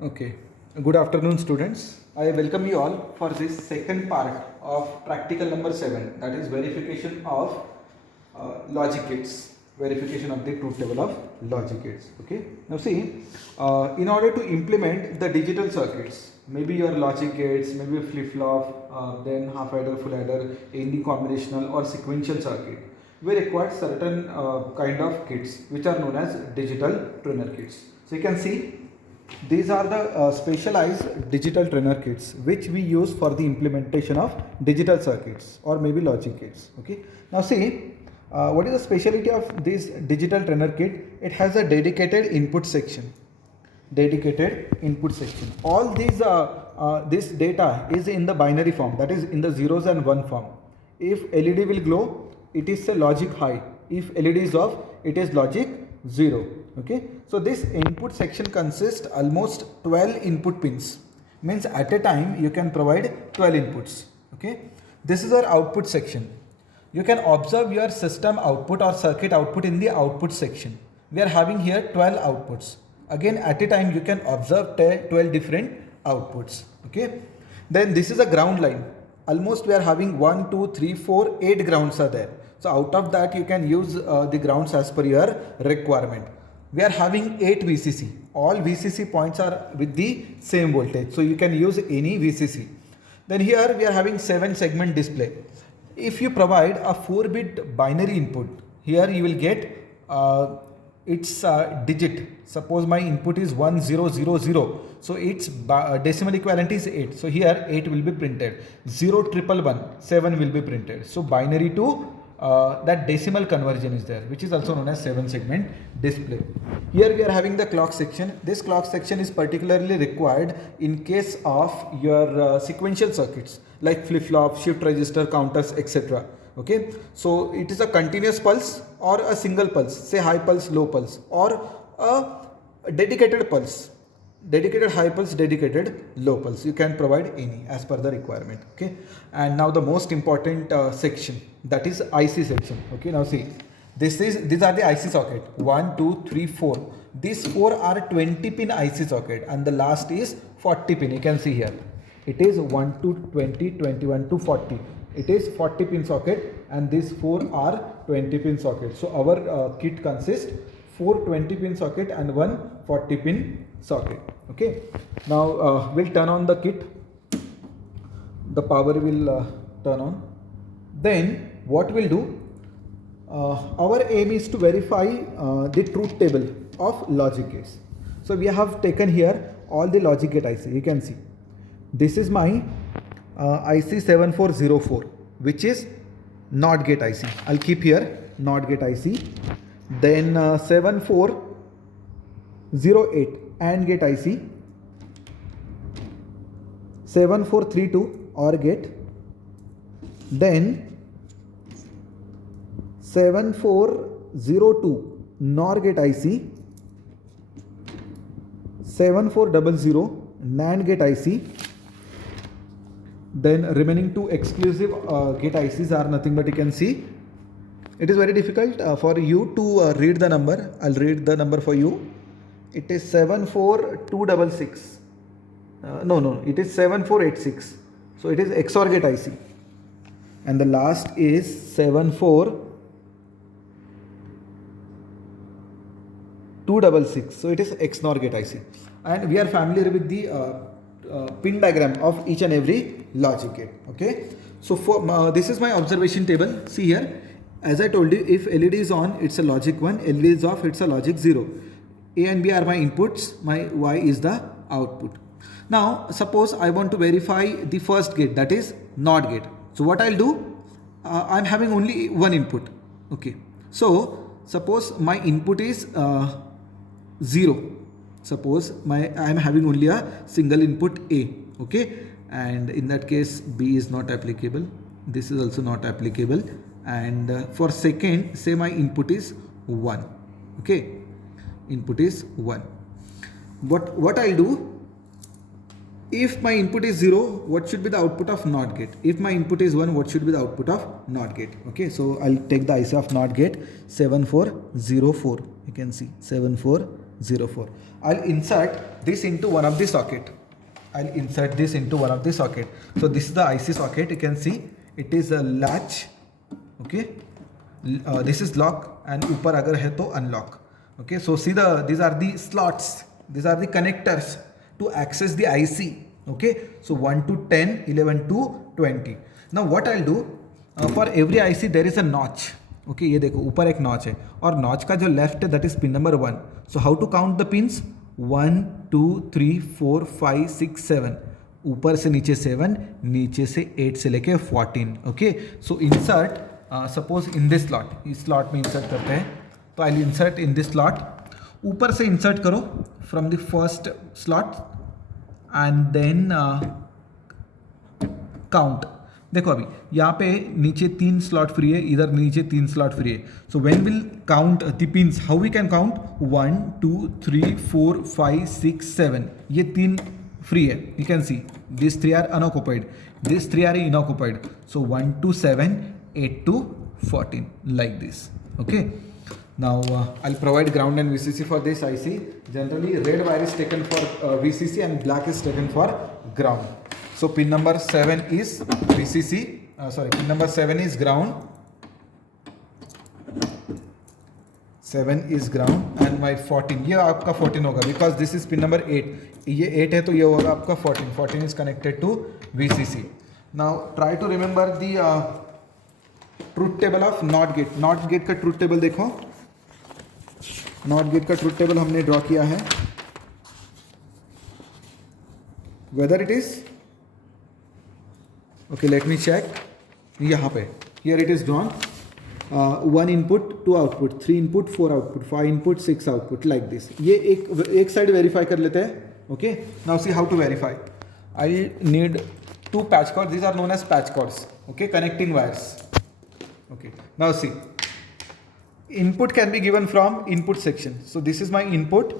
Okay. Good afternoon, students. I welcome you all for this second part of practical number 7, that is verification of logic gates, verification of the truth table of logic gates. Okay. Now see, in order to implement the digital circuits, maybe your logic gates, maybe flip flop, then half adder, full adder, any combinational or sequential circuit, we require certain kind of kits which are known as digital trainer kits. So you can see these are the specialized digital trainer kits which we use for the implementation of digital circuits or maybe logic gates. Okay. Now see, what is the specialty of this digital trainer kit? It has a dedicated input section. All these this data is in the binary form, that is in the zeros and one form. If LED will glow, it is a logic high. If LED is off, it is logic 0. Okay. So this input section consists almost 12 input pins. Means at a time you can provide 12 inputs. Okay. This is our output section. You can observe your system output or circuit output in the output section. We are having here 12 outputs. Again, at a time you can observe 12 different outputs. Okay. Then this is a ground line. Almost we are having 1, 2, 3, 4, 8 grounds are there. So out of that you can use the grounds as per your requirement. We are having 8 VCC. All VCC points are with the same voltage. So you can use any VCC. Then here we are having 7 segment display. If you provide a 4-bit binary input, here you will get its digit. Suppose my input is 1000. So its decimal equivalent is 8. So here 8 will be printed. 0111, 7 will be printed. So binary to that decimal conversion is there, which is also known as 7 segment display. Here we are having the clock section. This clock section is particularly required in case of your sequential circuits like flip flop, shift register, counters, etc. Okay. So it is a continuous pulse or a single pulse, say high pulse, low pulse, or a dedicated pulse. Dedicated high pulse, dedicated low pulse. You can provide any as per the requirement. Okay. And now the most important section, that is IC section. Okay. Now see, these are the IC socket. 1, 2, 3, 4. These 4 are 20 pin IC socket and the last is 40 pin. You can see here. It is 1 to 20, 21 to 40. It is 40 pin socket and these 4 are 20 pin socket. So our kit consists 4 20 pin socket and 1 40 pin socket. Okay. Now we'll turn on the kit. The power will turn on. Then what we'll do? Our aim is to verify the truth table of logic gates. So we have taken here all the logic gate IC. You can see this is my IC 7404, which is NOT gate IC. I'll keep here NOT gate IC. Then 7408 AND gate IC, 7432 OR gate, then 7402 NOR gate IC, 7400 NAND gate IC. Then remaining 2 exclusive gate ICs are nothing but you can see. It is very difficult for you to read the number. I'll read the number for you. It is 74266. No, it is 7486. So it is XOR gate IC. And the last is 74266. So it is XNOR gate IC. And we are familiar with the pin diagram of each and every logic gate. Okay. So for this is my observation table. See here. As I told you, if LED is on, it's a logic 1, LED is off, it's a logic 0. A and B are my inputs, my Y is the output. Now, suppose I want to verify the first gate, that is NOT gate. So what I'll do, I'm having only one input. Okay. So, suppose my input is 0. Suppose I'm having only a single input A. Okay. And in that case, B is not applicable. This is also not applicable. And for second, say my input is 1. Okay. Input is 1. What I'll do, if my input is 0, what should be the output of NOT gate? If my input is 1, what should be the output of NOT gate? Okay, so I'll take the IC of NOT gate 7404. You can see 7404. 04. I'll insert this into one of the socket. I'll insert this into one of the socket. So this is the IC socket. You can see it is a latch. Okay, this is lock and ऊपर अगर है तो unlock. Okay, so see these are the slots. These are the connectors to access the IC. Okay, so 1 to 10, 11 to 20. Now what I'll do, for every IC there is a notch. Okay ये देखो ऊपर एक notch है और notch का जो left है that is pin number 1. So how to count the pins 1 2 3 4 5 6 7. ऊपर से नीचे 7, नीचे से 8 से लेके 14. Okay so insert suppose in this slot, इस स्लॉट में इंसर्ट करते हैं तो I insert in this slot. ऊपर से इंसर्ट करो from the first slot and then count. देखो अभी यहाँ पे नीचे 3 स्लॉट फ्री है, इधर नीचे 3 स्लॉट फ्री है. So when will count the pins, how we can count 1 2 3 4 5 6 7. ये 3 फ्री है. You can see this 3 are unoccupied, this 3 are unoccupied. So 1 to 7, 8 to 14 like this. Okay, now I'll provide ground and VCC for this IC. Generally red wire is taken for VCC and black is taken for ground. So pin number 7 is VCC, pin number 7 is ground, 7 is ground and my 14, ये आपका 14 होगा because this is pin number 8. ये 8 है तो ये होगा आपका 14. 14 is connected to VCC. Now try to remember the truth table of NOT gate. NOT gate का truth table देखो. NOT gate का truth table हमने ड्रॉ किया है. Whether it is okay, let me check. यहाँ पे here it is drawn. 1 input 2 output, 3 input 4 output, 5 input 6 output like this. ये एक साइड वेरीफाई कर लेते हैं. Okay, now see how to verify. I need 2 patch cords. These are known as patch cords. Okay, connecting wires. Okay, now see, input can be given from input section. So this is my input.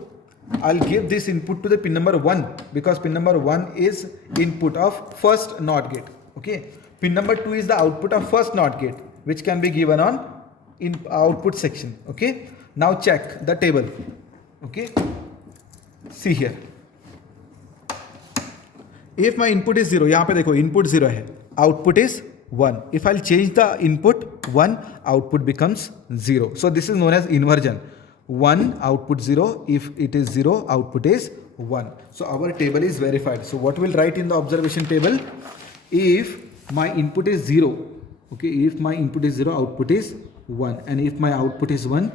I'll give this input to the pin number 1 because pin number 1 is input of first NOT gate. Okay, pin number 2 is the output of first NOT gate which can be given on in output section. Okay, now check the table. Okay, see here, if my input is 0, यहाँ पे देखो input 0 है, output is 1. If I'll change the input 1, output becomes 0. So this is known as inversion. 1 output 0, if it is 0 output is 1. So our table is verified. So what we'll write in the observation table, if my input is 0, okay, if my input is 0 output is 1, and if my output is 1,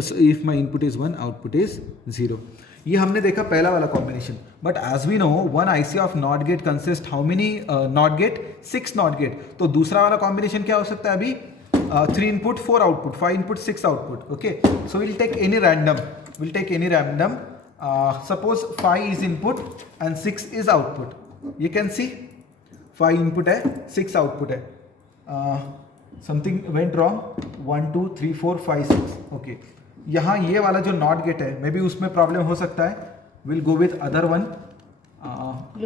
so if my input is 1 output is 0. ये हमने देखा पहला वाला combination. But as we know one IC of not gate consist how many not gate, 6 not gate. तो दूसरा वाला combination क्या हो सकता है अभी, 3 input 4 output, 5 input 6 output. Okay, so we'll take any random. Suppose 5 is input and 6 is output. You can see 5 input है, 6 output है. Something went wrong. 1 2 3 4 5 6. Okay, यहाँ ये वाला जो नॉट गेट है मे बी उसमें प्रॉब्लम हो सकता है. Will go with other one.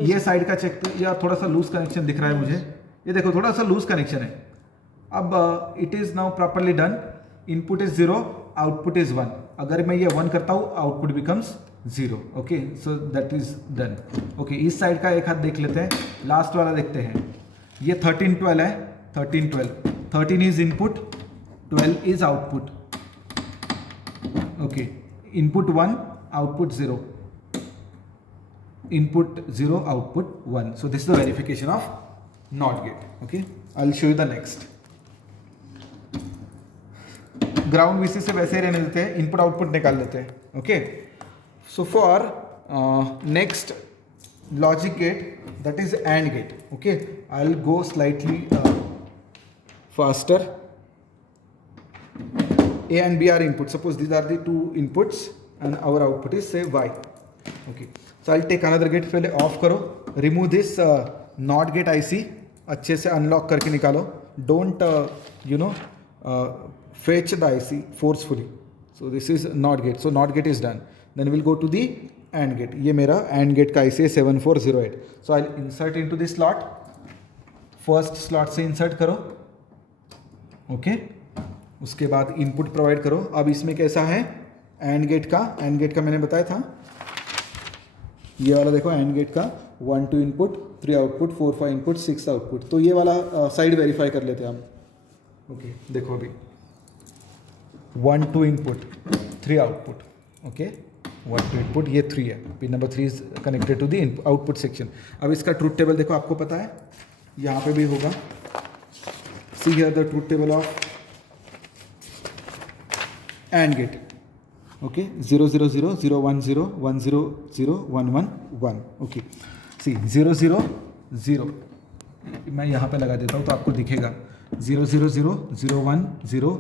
ये साइड का चेक या थोड़ा सा लूज कनेक्शन दिख रहा है मुझे. ये देखो थोड़ा सा लूज कनेक्शन है. अब it is now properly done. Input is 0, output is 1. अगर मैं ये 1 करता हूँ output becomes 0. Okay, so that is done. Okay, इस साइड का एक हाथ देख लेते हैं. लास्ट वाला देखते हैं. ये 13 12 है. 13 12. 13 is input, 12 is output. Okay, input 1, output 0. Input 0, output 1. So this is the verification of NOT gate. Okay, I'll show you the next. Ground VCC से वैसे ही रहने देते हैं, इनपुट आउटपुट निकाल लेते हैं. Okay, so for next logic get that is AND gate. Okay, I will go slightly faster. A and B are input. Suppose these are the 2 inputs and our output is say Y. Okay, so I'll take another gate. पहले of करो. Remove this not gate IC. अच्छे से unlock करके निकालो. Don't fetch the IC forcefully. So this is NOT gate. So NOT gate is done. Then we'll go to the AND gate. ये मेरा AND gate का IC है 7408. So I'll insert into this slot. First slot से insert करो. Okay. उसके बाद input provide करो. अब इसमें कैसा है, एंड गेट का मैंने बताया था, ये वाला देखो एंड गेट का 1 2 इनपुट 3 आउटपुट 4 5 इनपुट 6 आउटपुट। तो ये वाला साइड वेरीफाई कर लेते हैं हम। ओके देखो अभी 1 2 इनपुट 3 आउटपुट, ओके 1 2 इनपुट, ये 3 है, pin number 3 is connected to the output section. अब इसका ट्रूथ टेबल देखो, आपको पता है यहाँ पे भी होगा। See here the truth table of and gate, okay 0 0 0 0 1 0 1 0 0 1 1 1, okay सी 0 0 0, मैं यहाँ पे लगा देता हूँ तो आपको दिखेगा 0 0 0 0 1 0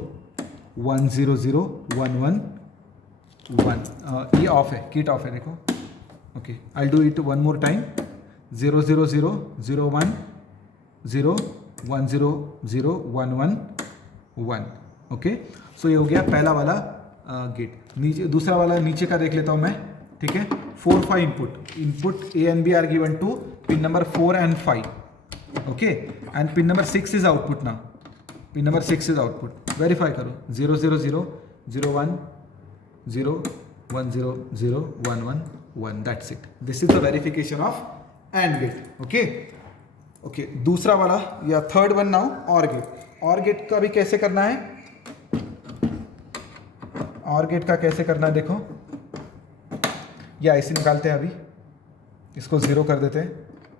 1 0 0 1 1 1, ये ऑफ है, किट ऑफ है देखो। Okay I do it one more time 0 0 0 0 1 0 1 0 0 1 1 1, okay. So ये हो गया पहला वाला गेट। नीचे दूसरा वाला नीचे का देख लेता हूँ मैं, ठीक है। 4 5 input A and B are given to pin number 4 and 5, okay, and pin number 6 is output ना, pin number 6 is output. Verify करो 0 0 0 0 1 0 1 0 0 1 1 1, that's it. This is the verification of and gate, okay okay. दूसरा वाला या third one now or gate. Or gate का भी कैसे करना है, और गेट का कैसे करना है देखो, ये आईसी निकालते हैं, अभी इसको 0 कर देते हैं,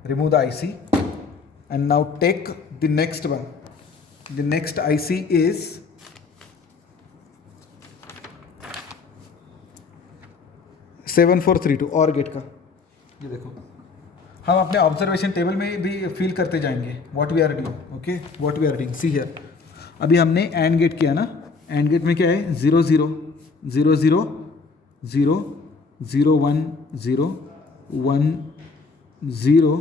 remove the IC and now take the next one. The next IC is 7432 or gate का। ये देखो हम अपने ऑब्जर्वेशन टेबल में भी फील करते जाएंगे what we are doing, okay what we are doing. See here अभी हमने एंड गेट किया ना, एंड गेट में क्या है 0 0 0 0 0 0 1 0 1 0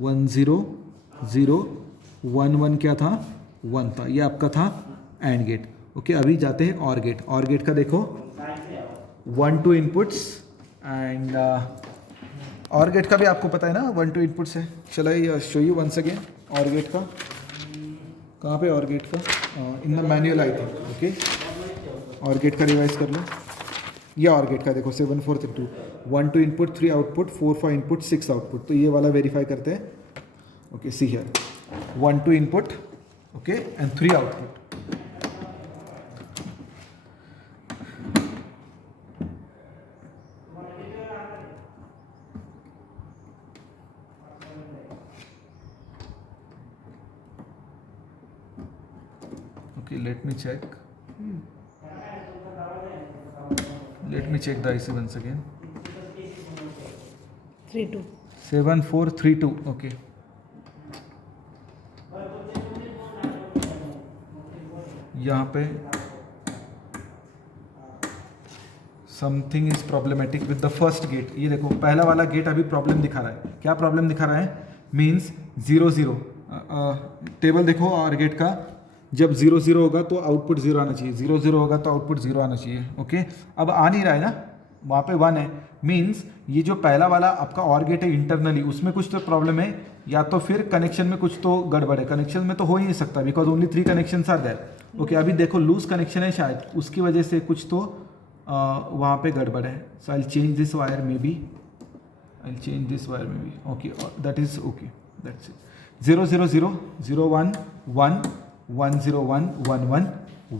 1 0 0 1 1, क्या था 1 था, ये आपका था एंड गेट, ओके। अभी जाते हैं और गेट। और गेट का देखो 1 2 इनपुट्स एंड और गेट का भी आपको पता है ना 1 2 इनपुट्स है। चल I show you once again or gate का, कहाँ पे और गेट का, in the manual I think, okay. Or gate का रिवाइज कर लो, ये और गेट का देखो 7432 1 2 इनपुट 3 आउटपुट 4 5 इनपुट 6 आउटपुट। तो ये वाला वेरीफाई करते हैं, okay. See here 1 2 input, okay and 3 output. Okay, let me check the IC once again. 32 7432, okay. यहाँ पे something is problematic with the first gate. ये देखो पहला वाला गेट अभी प्रॉब्लम दिखा रहा है। क्या प्रॉब्लम दिखा रहा है, मीन्स 0 0। टेबल देखो और गेट का, जब 0 0 होगा तो आउटपुट 0 आना चाहिए, 0 0 होगा तो आउटपुट 0 आना चाहिए, ओके। अब आ नहीं रहा है ना, वहाँ पे 1 है, मीन्स ये जो पहला वाला आपका और गेट है इंटरनली, उसमें कुछ तो प्रॉब्लम है, या तो फिर कनेक्शन में कुछ तो गड़बड़ है। कनेक्शन में तो हो ही नहीं सकता because only 3 connections are there, okay. अभी देखो लूज कनेक्शन है शायद, उसकी वजह से कुछ तो वहाँ पे गड़बड़ है। So I change this wire maybe, okay that is okay, that's it. 0 0 0 0 1 1 1 0 1 1 1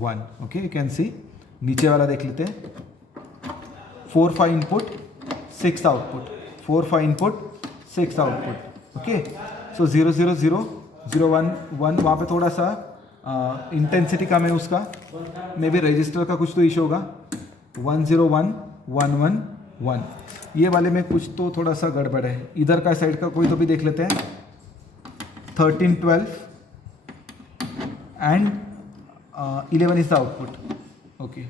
1, okay. You can see नीचे वाला देख लेते हैं, 4 5 input 6 output, 4 5 input 6 output, okay. So 0 0 0 0 1 1, वहाँ पे थोड़ा सा इंटेंसिटी कम है उसका, मे बी रजिस्टर का कुछ तो इशू होगा। 1 0 1 1 1 1, ये वाले में कुछ तो थोड़ा सा गड़बड़ है। इधर का साइड का कोई तो भी देख लेते हैं, 13 12 and 11 is the output, okay।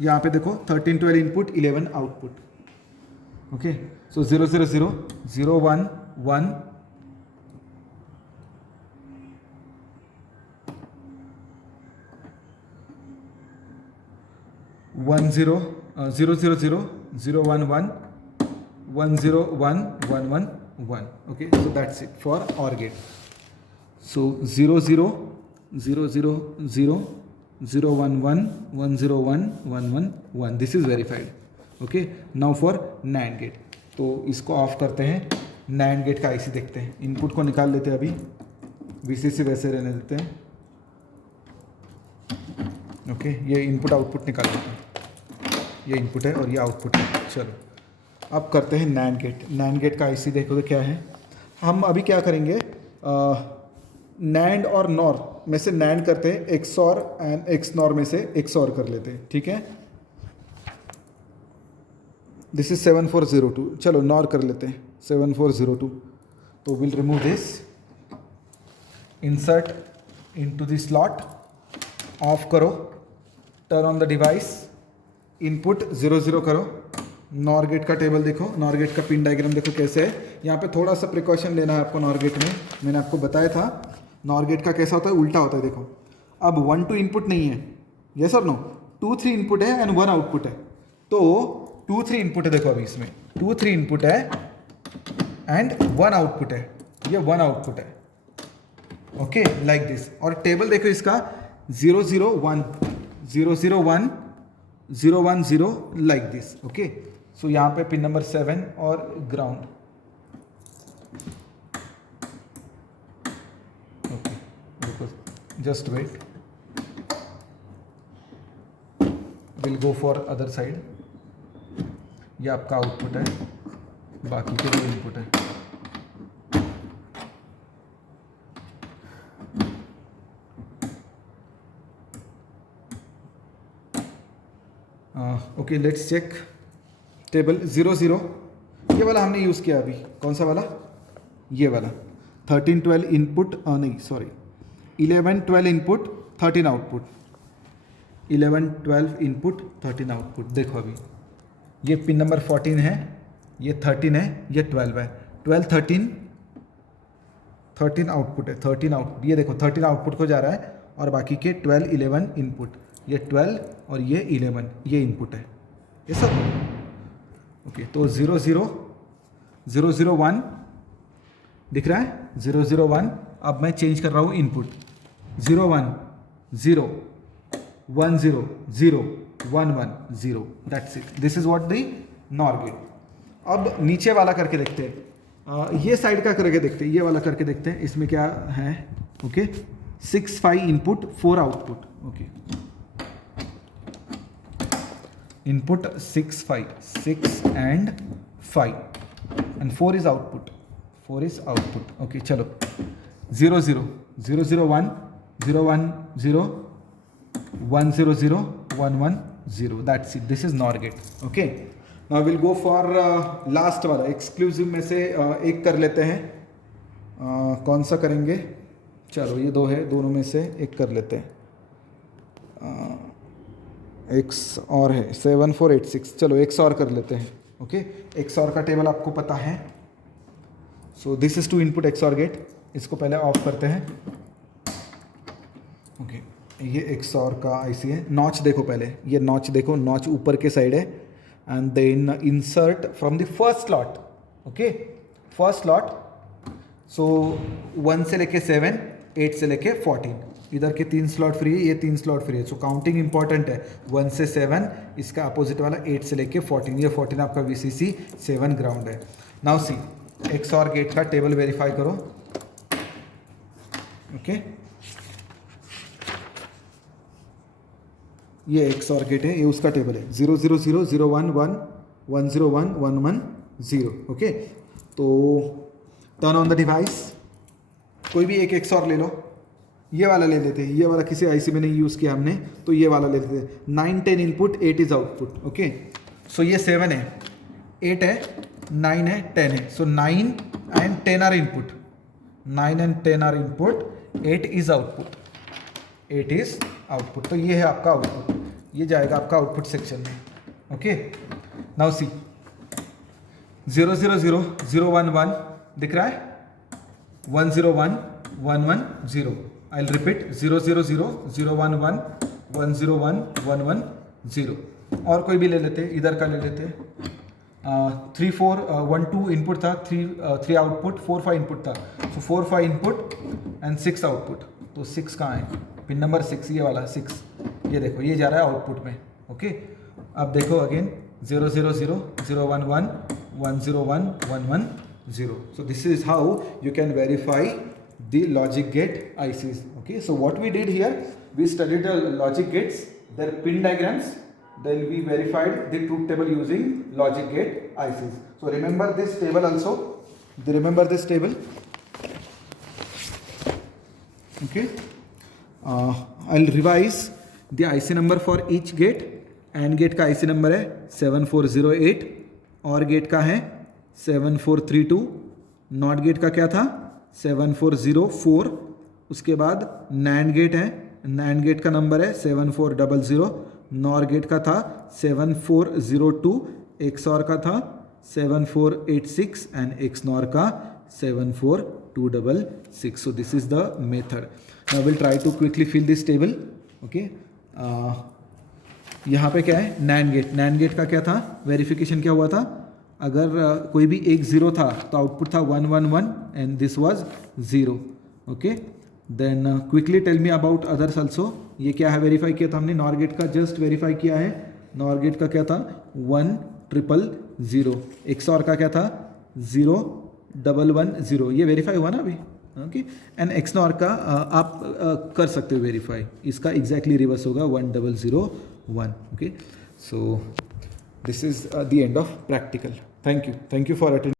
यहाँ पे देखो 13 12 input 11 output, okay। so 0 0 0 0 1 1 1 0 0 0 0 0 1 1 1 0 1 1 1 1, okay। so that's it for OR gate. So 0 0 0 0 0 0 1 1 1 0 1 1 1 1. This is verified. Okay, now for NAND gate. तो इसको ऑफ करते हैं. NAND गेट का IC देखते हैं. इनपुट को निकाल लेते हैं, अभी VCC वैसे रहने देते हैं. ओके, ये इनपुट आउटपुट निकाल लेते हैं. ये इनपुट है और ये आउटपुट है. चलो अब करते हैं NAND गेट. NAND गेट का IC देखो तो क्या है. हम अभी क्या करेंगे, NAND और NOR में से NAND करते हैं, XOR एंड XNOR में से XOR कर लेते हैं. ठीक है, दिस इज 7402. चलो NOR कर लेते हैं 7402. तो will remove this, insert into the slot, off करो, turn on the device, input 0 0 करो. NOR गेट का टेबल देखो, NOR गेट का पिन डायग्राम देखो कैसे है. यहाँ पे थोड़ा सा प्रिकॉशन लेना है आपको. NOR गेट में मैंने आपको बताया था NOR गेट का कैसा होता है, उल्टा होता है. देखो अब 1 2 इनपुट नहीं है, यस और नो, 2 3 इनपुट है एंड 1 आउटपुट है. तो 2 3 इनपुट है. देखो अभी इसमें 2 3 इनपुट है एंड 1 आउटपुट है. ये 1 आउटपुट है. Okay, like this. और टेबल देखो इसका 0 0 1 0 0 1 0 1 0 लाइक दिस. ओके, सो यहाँ पे पिन नंबर 7 और ground. Okay, because just wait, will go for other side. ये आपका आउटपुट है, बाकी के दो इनपुट है. Okay, let's check table 0 0. ये वाला हमने यूज़ किया अभी. कौन सा वाला? ये वाला. 13 12 इनपुट, नहीं sorry, 11 12 input 13 output. 11 12 input 13 output. देखो अभी ये पिन नंबर 14 है, ये 13 है, ये 12 है. 12 13 13 आउटपुट है. 13 आउटपुट, ये देखो 13 आउटपुट को जा रहा है और बाकी के 12 11 इनपुट. ये 12 और ये 11 ये इनपुट है. ये सब ओके. तो 0 0 0 0 1 दिख रहा है, 0 0 1. अब मैं चेंज कर रहा हूँ input. 0 1 0 1 0 0 1 1 0. That's it. This is what the NOR gate. अब नीचे वाला करके देखते हैं. ये साइड का करके देखते हैं, ये वाला करके देखते हैं. इसमें क्या है? Okay, 6 5 input 4 output. Okay, input 6 5 6 and 5 and 4 is output. 4 is output. Okay, चलो 0 0 0 0 1 0 1 0 1 0 0 1 1 0. That's it. This is NOR gate. Okay, now will go for last वाला. एक्सक्लूसिव में से एक कर लेते हैं. कौन सा करेंगे? चलो ये दो है, दोनों में से एक कर लेते हैं. एक्स और है 7486. चलो एक्स और कर लेते हैं. ओके, एक्स और का टेबल आपको पता है. So this is 2 input XOR gate. इसको पहले ऑफ करते हैं. ओके, ये XOR का IC है. नॉच देखो पहले, ये नॉच देखो, नॉच ऊपर के साइड है. And then insert from the first slot. Okay, first slot. So 1 से लेके 7, 8 से लेके 14. इधर के 3 स्लॉट फ्री है, ये 3 स्लॉट फ्री है. सो काउंटिंग इंपॉर्टेंट है. 1 से 7, इसका अपोजिट वाला 8 से लेके 14. ये 14 आपका VCC, 7 ग्राउंड है. नाउ सी, XOR गेट का टेबल वेरीफाई करो. ओके, ये XOR गेट है, ये उसका टेबल है. 0 0 0 0 1 1 1 0 1 1 1 0. ओके, तो टर्न ऑन द डिवाइस. कोई भी एक XOR ले लो. ये वाला ले लेते हैं. ये वाला किसी IC में नहीं यूज़ किया हमने, तो ये वाला ले लेते हैं. 9 10 input, 8 is output. Okay, so ये 7 है, 8 है, 9 है, 10 है. सो 9 and 10 are input. 9 and 10 are input. 8 is output. 8 is output. तो ये है आपका आउटपुट. ये जाएगा आपका आउटपुट सेक्शन में. ओके, नाउ सी 0 0 0 0 1 1 दिख रहा है. 1 0 1 1 1 0. I will repeat 0 0 0 0 1 1 1 0 1 1 1 0. और कोई भी ले लेते हैं, इधर का ले लेते हैं. 3 4 1 2 इनपुट था, 3 आउटपुट, 4 5 इनपुट था. सो 4 5 इनपुट एंड 6 आउटपुट. तो 6 कहाँ है? पिन नंबर 6, ये वाला 6. ये देखो ये जा रहा है आउटपुट में. ओके, अब देखो again 0 0 0 0 1 1 1 0 1 1 1 0. So this is how you can verify the logic gate ICs. Okay, so what we did here, we studied the logic gates, their pin diagrams, then we verified the truth table using logic gate ICs. So remember this table also. Remember this table. Okay, I'll revise the IC number for each gate. AND gate का IC number है 7408, OR gate का है 7432, NOT gate का क्या था 7404. उसके बाद NAND gate है, NAND गेट का नंबर है 7400, NOR गेट का था 7402, XOR का था 7486 एंड XNOR का 74266. So this is the method. Now we'll try to quickly fill this table. Okay. यहाँ पे क्या है NAND गेट. NAND गेट का क्या था, वेरिफिकेशन क्या हुआ था, अगर कोई भी एक ज़ीरो था तो आउटपुट था 1 1 1 and this was 0. Okay, then quickly tell me about others also. ये क्या है, वेरीफाई किया था हमने. NOR गेट का जस्ट वेरीफाई किया है. NOR गेट का क्या था 1 0 0. XOR का क्या था 0 1 1 0. ये वेरीफाई हुआ ना अभी. ओके, एंड XNOR का आप कर सकते हो वेरीफाई. इसका एग्जैक्टली रिवर्स होगा 1 0 0 1. Okay, so this is the end of practical. Thank you for attending.